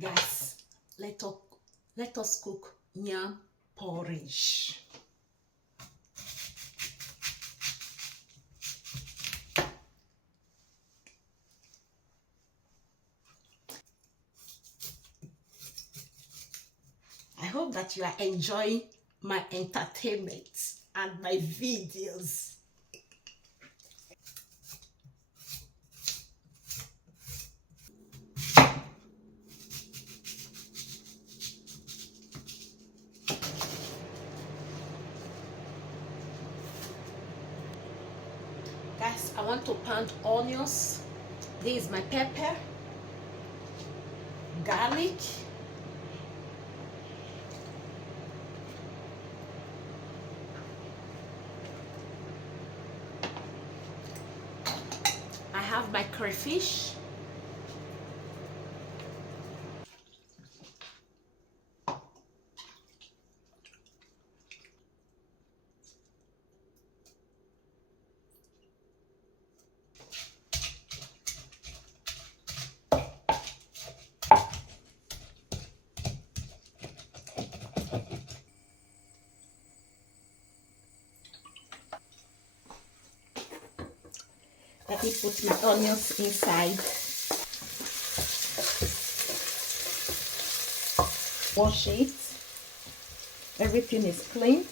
Guys, let us cook yam porridge. I hope that you are enjoying my entertainment and my videos. Guys, I want to pound onions. This is my pepper, garlic, I have my crayfish, let me put my onions inside. Wash it. Everything is clean.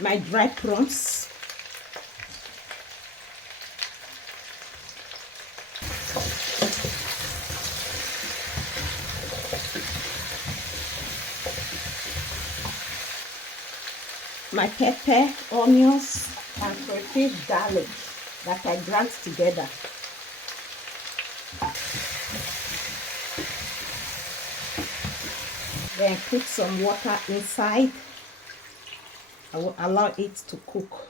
My dry prawns. My pepper, onions, and crayfish garlic that I ground together. Then put some water inside. I will allow it to cook.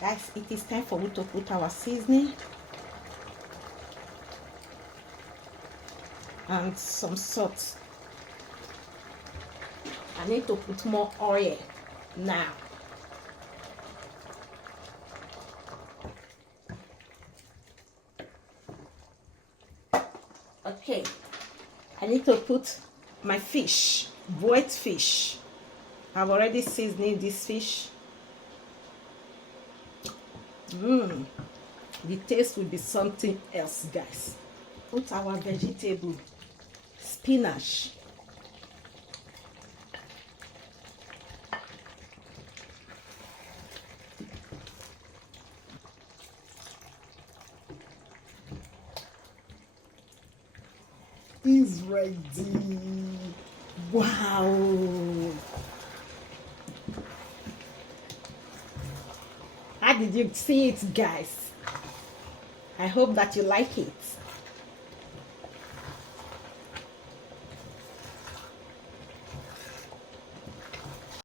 Guys, it is time for me to put our seasoning and some salt. I need to put more oil now. Okay, I need to put my fish, boiled fish. I've already seasoned this fish. The taste will be something else, guys. Put our vegetable, spinach. Is ready. Wow. How did you see it, guys? I hope that you like it.